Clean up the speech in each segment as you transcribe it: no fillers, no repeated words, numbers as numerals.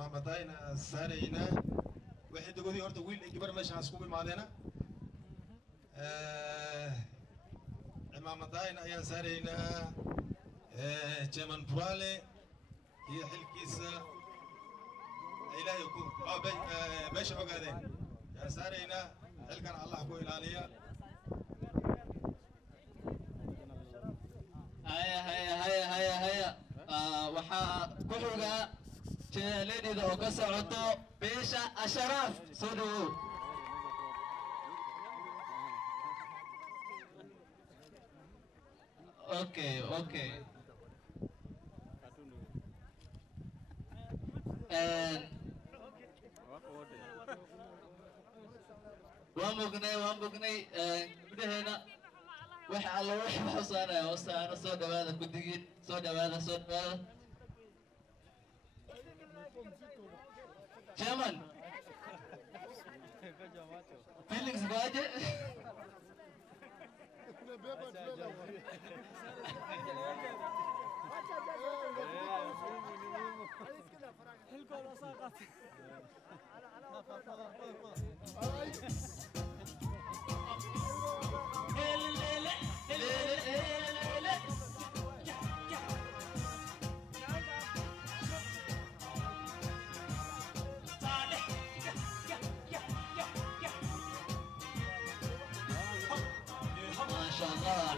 عمامتين سارينا واحد يقول لي هرتو ويل إجبار مش هسكوبي معنا عمامتين أيان سارينا جمن برالي هي حلكيسة إلى يكون باش عقادين يا سارينا حلكنا الله كويل عليا هيا waxaa ku xiga jeeladiida oo ka socoto beesha Asharaaf soo dhawow okay waan mugnay gudaheena waxa alla wax xusanayo wasaano soo dhawaada ku digin soo dhawaada Chairman Felix Baje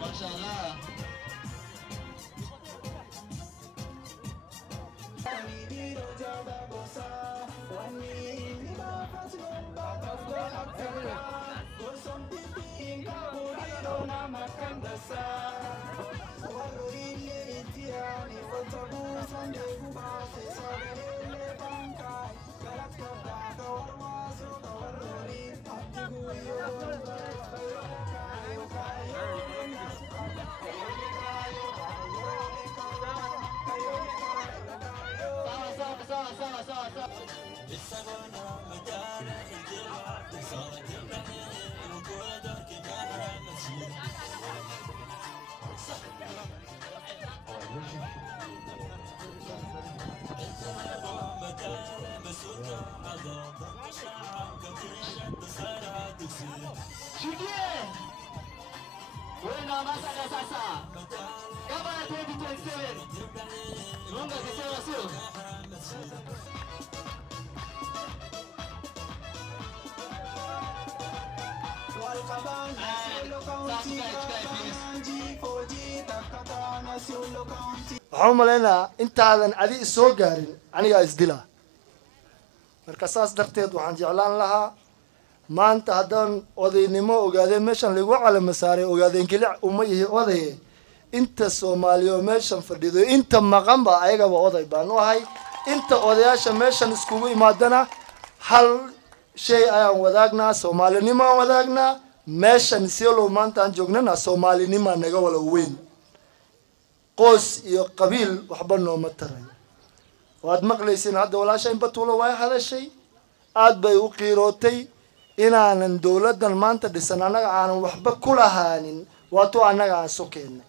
ما شاء الله Bueno, más a la salsa. Cámara 2027. Lunga que sea azul. waxaan umaleynaa intaadan adi soo gaarin anigaa isdila marka saas darteed waxaan jeclaan lahaa maanta haddaan odaynimo ogaadeen meeshan lagu calama saaray ogaadeen keli uma ihi odaye inta soomaaliya oo meeshan fadhido inta maqanba ayagaba oday baan u ahay inta odayaasha meeshan iskugu imaadana hal shay ayaan wadaagnaa soomaalinimo aan wadaagnaa meeshan sielo maanta aan joognana soomaalinimo naga wala weyn qoys iyo qabiil waxba nooma taray waad maqlaysiin hadda walaashayn batuulo way hadashay aad bay u qiirootay inaanan dowladdan maanta dhisan annaga aanan waxba ku lahaanin waatuu annaga aan sokeennay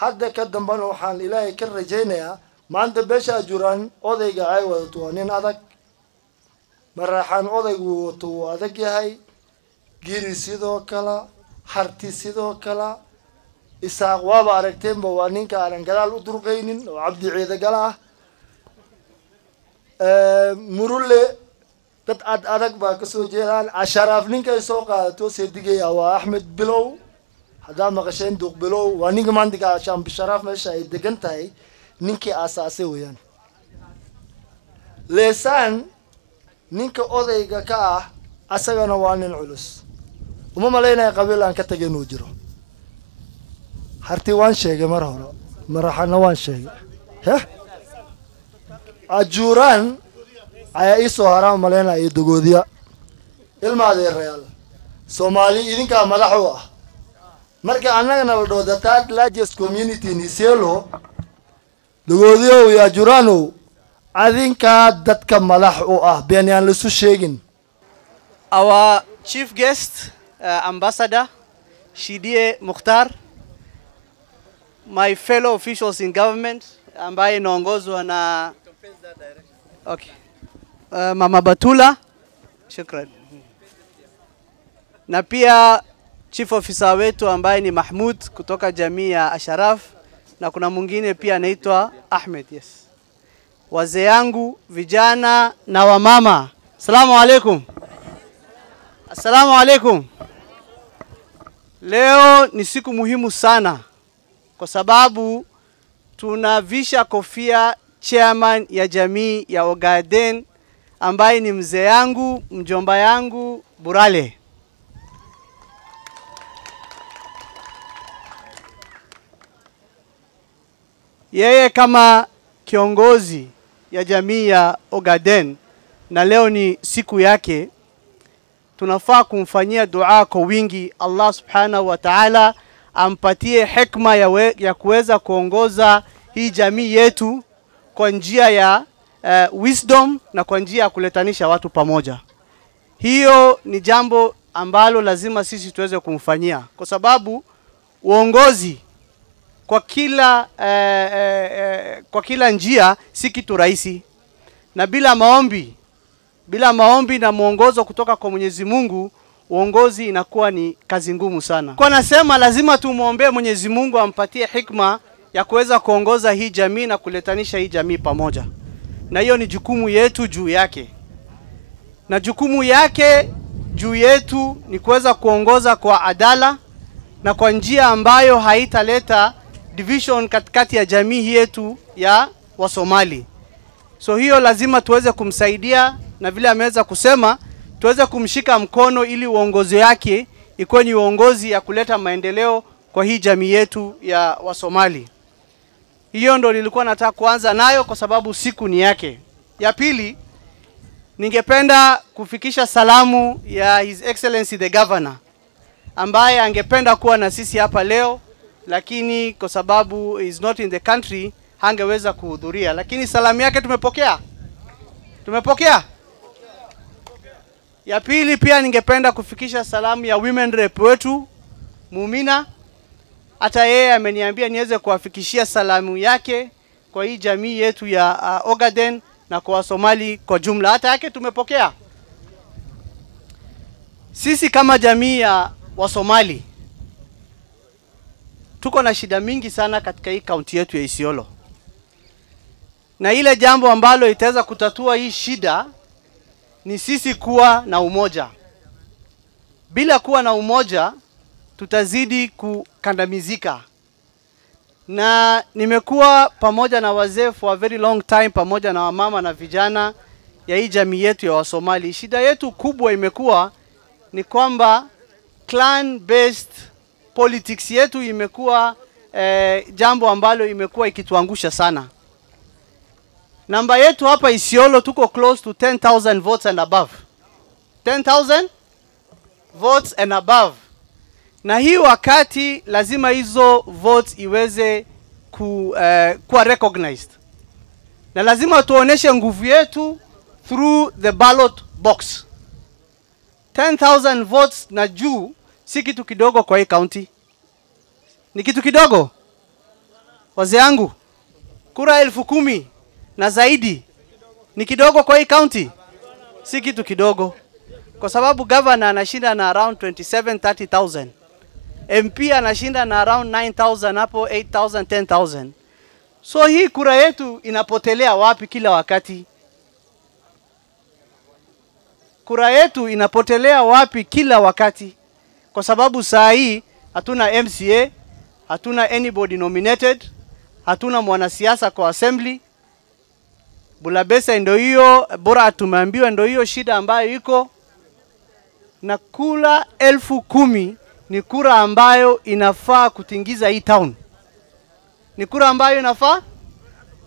hadda ka dambana waxaan ilaahay ka rajaynayaa maanta beesha ajuraan odayga ay wadato waa nin adag maraxaan odaygu wato wuu adag yahay giri sidoo kale harti sidoo kale isaaq waaba aragteenba waa ninka aanan gadaal u durqaynin oo cabdi ciida gala ah murulle dad adag baa kasoo jeedaan Asharaaf ninkay soo qaadato seedigaya waa Axmed Bilow haddaa maqasheen duq Bilow waa ninka maantiga Sharaaf meesha ay degan tahay ninkii aasaasay weeyaan leesaan ninka odayga ka ah asagana waa nin culus uma maleynaya qabiil aan ka tagay inuu jiro harti waan sheegay mar hore maraxana waan sheegay ajuraan ayaa isoo haraan maleynaya iyo dogoodiya ilma adeerayaal Soomaali idinkaa madax u ah marka annagana la dhaho the third largest community in Isiolo dogoodiyo iyo ajuraano adinkaa dadka madax u ah been aan la isu sheegin. Our chief guest, Ambassador Shidie Mukhtar, my fellow officials in government ambaye inaongozwa na Okay. Mama Batula, shukran. Na pia chief officer wetu ambaye ni Mahmud kutoka jamii ya Asharaf, na kuna mwingine pia anaitwa Ahmed. Yes. Wazee yangu, vijana na wamama, assalamu alaikum. Assalamu alaikum. Leo ni siku muhimu sana kwa sababu tunavisha kofia chairman ya jamii ya Ogaden ambaye ni mzee yangu, mjomba yangu Burale. Yeye kama kiongozi ya jamii ya Ogaden, na leo ni siku yake, tunafaa kumfanyia dua kwa wingi. Allah subhanahu wa ta'ala ampatie hekima ya kuweza kuongoza hii jamii yetu kwa njia ya wisdom na kwa njia ya kuletanisha watu pamoja. Hiyo ni jambo ambalo lazima sisi tuweze kumfanyia, kwa sababu uongozi kwa kila njia si kitu rahisi, na bila maombi na mwongozo kutoka kwa Mwenyezi Mungu, uongozi inakuwa ni kazi ngumu sana. Kwa nasema lazima tumuombe Mwenyezi Mungu ampatie hikma ya kuweza kuongoza hii jamii na kuletanisha hii jamii pamoja. Na hiyo ni jukumu yetu juu yake. Na jukumu yake juu yetu ni kuweza kuongoza kwa adala na kwa njia ambayo haitaleta division katikati ya jamii yetu ya Wasomali. So hiyo lazima tuweze kumsaidia, na vile ameweza kusema tuweze kumshika mkono ili uongozi yake ikuwe ni uongozi ya kuleta maendeleo kwa hii jamii yetu ya Wasomali. Hiyo ndo nilikuwa nataka kuanza nayo kwa sababu siku ni yake. Ya pili, ningependa kufikisha salamu ya His Excellency the Governor ambaye angependa kuwa na sisi hapa leo, lakini kwa sababu is not in the country hangeweza kuhudhuria, lakini salamu yake tumepokea. Ya pili, pia ningependa kufikisha salamu ya women rep wetu Mumina. Hata yeye ameniambia niweze kuwafikishia salamu yake kwa hii jamii yetu ya Ogaden na kwa Wasomali kwa jumla. Hata yake tumepokea. Sisi kama jamii ya Wasomali tuko na shida mingi sana katika hii kaunti yetu ya Isiolo. Na ile jambo ambalo itaweza kutatua hii shida ni sisi kuwa na umoja. Bila kuwa na umoja tutazidi kukandamizika. Na nimekuwa pamoja na wazee for a very long time, pamoja na wamama na vijana ya hii jamii yetu ya Wasomali. Shida yetu kubwa imekuwa ni kwamba clan based politics yetu imekuwa jambo ambalo imekuwa ikituangusha sana. Namba yetu hapa Isiolo tuko close to 10,000 votes and above. 10,000 votes and above. Na hii wakati lazima hizo votes iweze kuwa recognized. Na lazima tuoneshe nguvu yetu through the ballot box. 10,000 votes na juu si kitu kidogo kwa hii county. Ni kitu kidogo? Wazee yangu, kura 10,000 na zaidi ni kidogo kwa hii county? Si kitu kidogo. Kwa sababu governor anashinda na around 27-30,000. MP anashinda na around 9,000, hapo 8,000, 10,000. So hii kura yetu inapotelea wapi kila wakati? Kura yetu inapotelea wapi kila wakati? Kwa sababu saa hii hatuna MCA, hatuna anybody nominated, hatuna mwanasiasa kwa assembly. Bulabesa ndio hiyo, bora tumeambiwa ndio hiyo shida ambayo iko. Na kula 10,000 ni kura ambayo inafaa kutingiza hii town. Ni kura ambayo inafaa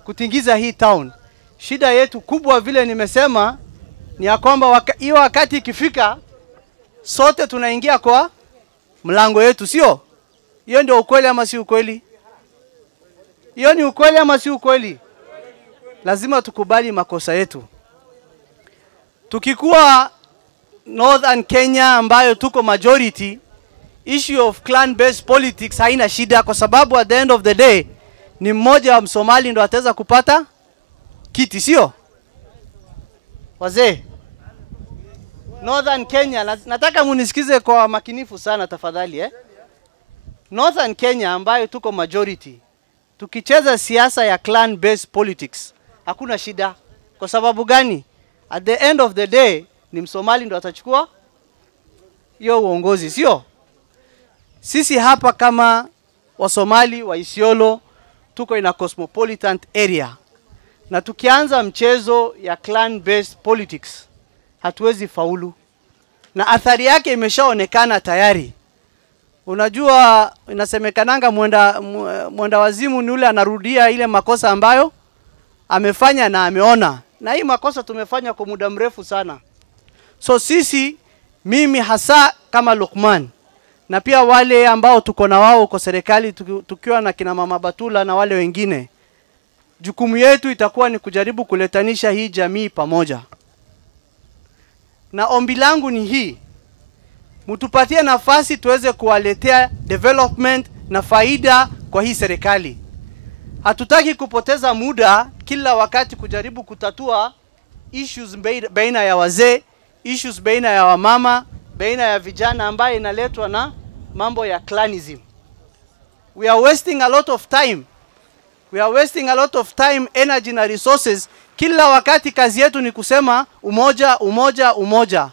kutingiza hii town. Shida yetu kubwa vile nimesema ni ya kwamba hiyo wakati ikifika sote tunaingia kwa mlango yetu, sio? Hiyo ndio ukweli ama si ukweli? Hiyo ni ukweli ama si ukweli? Lazima tukubali makosa yetu. Tukikuwa Northern Kenya ambayo tuko majority, issue of clan based politics haina shida, kwa sababu at the end of the day ni mmoja wa Msomali ndo ataweza kupata kiti, sio? Wazee Northern Kenya, nataka munisikize kwa makinifu sana tafadhali Northern Kenya ambayo tuko majority, tukicheza siasa ya clan based politics hakuna shida. Kwa sababu gani? At the end of the day ni Msomali ndo atachukua hiyo uongozi, sio? Sisi hapa kama Wasomali wa Isiolo tuko in a cosmopolitan area, na tukianza mchezo ya clan based politics hatuwezi faulu, na athari yake imeshaonekana tayari. Unajua, inasemekananga mwenda wazimu ni ule anarudia ile makosa ambayo amefanya na ameona, na hii makosa tumefanya kwa muda mrefu sana. So sisi, mimi hasa kama Luqman, na pia wale ambao tuko na wao kwa serikali, tukiwa na kina Mama Batula na wale wengine, jukumu yetu itakuwa ni kujaribu kuletanisha hii jamii pamoja. Na ombi langu ni hii, mtupatie nafasi tuweze kuwaletea development na faida kwa hii serikali. Hatutaki kupoteza muda kila wakati kujaribu kutatua issues baina ya wazee, issues baina ya wamama, baina ya vijana ambaye inaletwa na mambo ya clanism. We are wasting a lot of time. We are wasting a lot of time, energy na resources. Kila wakati kazi yetu ni kusema umoja, umoja, umoja.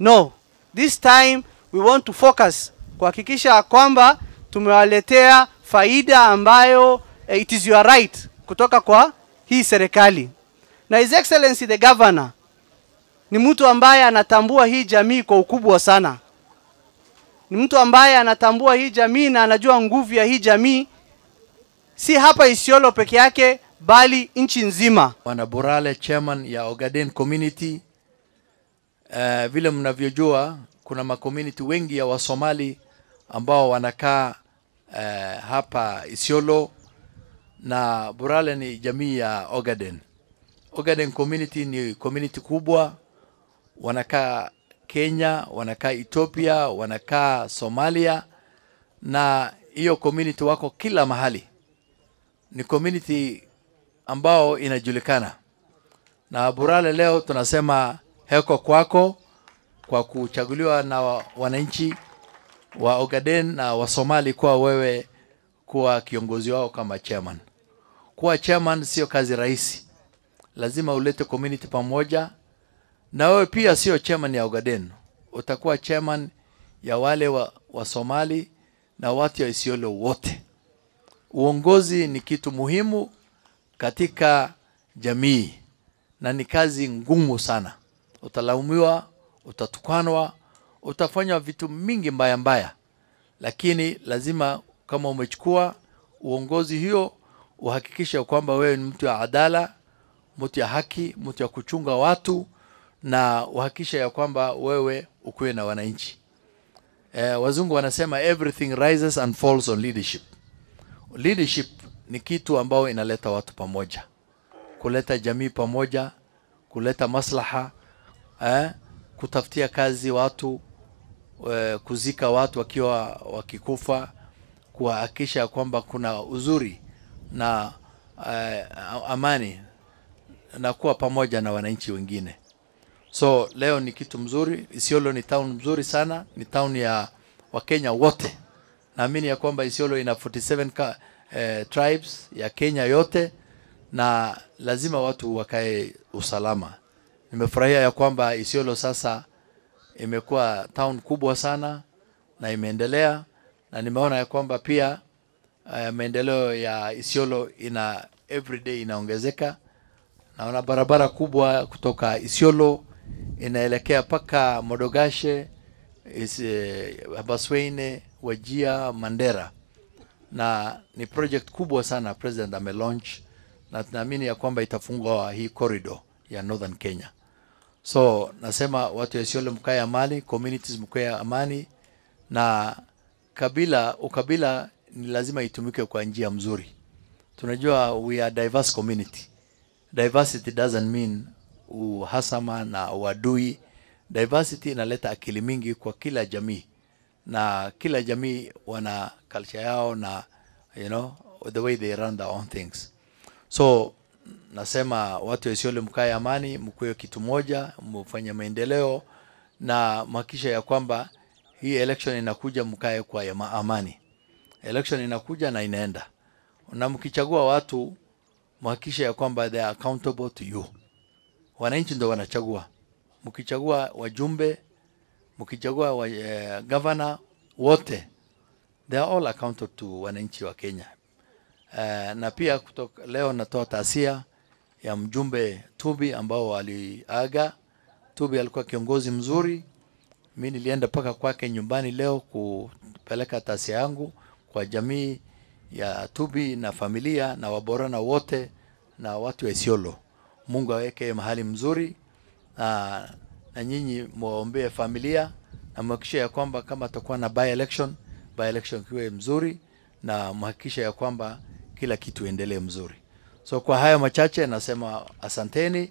No. This time we want to focus kuhakikisha kwamba tumewaletea faida ambayo it is your right kutoka kwa hii serikali. Na His Excellency the Governor ni mtu ambaye anatambua hii jamii kwa ukubwa sana. Ni mtu ambaye anatambua hii jamii na anajua nguvu ya hii jamii, si hapa Isiolo peke yake bali nchi nzima. Bwana Burale, chairman ya Ogaden community. Vile mnavyojua kuna ma-community wengi ya Wasomali ambao wanakaa hapa Isiolo, na Burale ni jamii ya Ogaden. Ogaden community ni community kubwa, wanakaa Kenya, wanakaa Ethiopia, wanakaa Somalia, na hiyo community wako kila mahali. Ni community ambao inajulikana. Na Burale leo tunasema heko kwako kwa kuchaguliwa na wananchi wa Ogaden na wa Somali kwa wewe kuwa kiongozi wao kama chairman. Kuwa chairman sio kazi rahisi. Lazima ulete community pamoja, na wewe pia sio chairman ya Ogaden. Utakuwa chairman ya wale wa Somali na watu wa Isiolo wote. Uongozi ni kitu muhimu katika jamii na ni kazi ngumu sana. Utalaumiwa, utatukanwa, utafanya vitu mingi mbaya mbaya, lakini lazima kama umechukua uongozi hiyo uhakikisha kwamba wewe ni mtu ya adala, mtu ya haki, mtu ya kuchunga watu, na uhakikisha ya kwamba wewe ukuwe na wananchi. Wazungu wanasema everything rises and falls on leadership. Leadership ni kitu ambao inaleta watu pamoja, kuleta jamii pamoja, kuleta maslaha, kutafutia kazi watu, kuzika watu wakiwa wakikufa, kuhakikisha kwamba kuna uzuri na amani na kuwa pamoja na wananchi wengine. So leo ni kitu mzuri. Isiolo ni town mzuri sana, ni town ya Wakenya wote. Naamini ya kwamba Isiolo ina 47 tribes ya Kenya yote, na lazima watu wakae usalama. Nimefurahia ya kwamba Isiolo sasa imekuwa town kubwa sana na imeendelea, na nimeona ya kwamba pia maendeleo ya Isiolo everyday inaongezeka. Naona barabara kubwa kutoka Isiolo inaelekea paka Modogashe, Habasweine, Wajia, Mandera, na ni project kubwa sana president amelaunch, na tunaamini ya kwamba itafungua hii corridor ya Northern Kenya. So nasema watu wa Isiolo mkae amani, communities mkae amani, na ukabila ni lazima itumike kwa njia mzuri. Tunajua we are diverse community. Diversity doesn't mean uhasama na uadui. Diversity inaleta akili mingi kwa kila jamii, na kila jamii wana culture yao na the way they run their own things. So nasema watu wa Isiolo mkae amani, mkuwe kitu moja, mfanye maendeleo na mhakikisha ya kwamba hii election inakuja mkae kwa amani. Election inakuja na inaenda. Na mkichagua watu mhakikisha ya kwamba they are accountable to you. Wananchi ndio wanachagua. Mkichagua wajumbe, mkichagua governor wote, they are all accountable to wananchi wa Kenya. Na pia kutoka leo natoa taasia ya mjumbe Tubi ambao waliaga. Tubi alikuwa kiongozi mzuri. Mimi nilienda paka kwake nyumbani leo kupeleka taasia yangu kwa jamii ya Tubi na familia na Waborana wote na watu wa Isiolo. Mungu aweke mahali mzuri na nyinyi muombe familia na mhakikishe ya kwamba kama tutakuwa na by election kiwe mzuri na mhakikishe ya kwamba kila kitu endelee mzuri. So kwa haya machache nasema asanteni.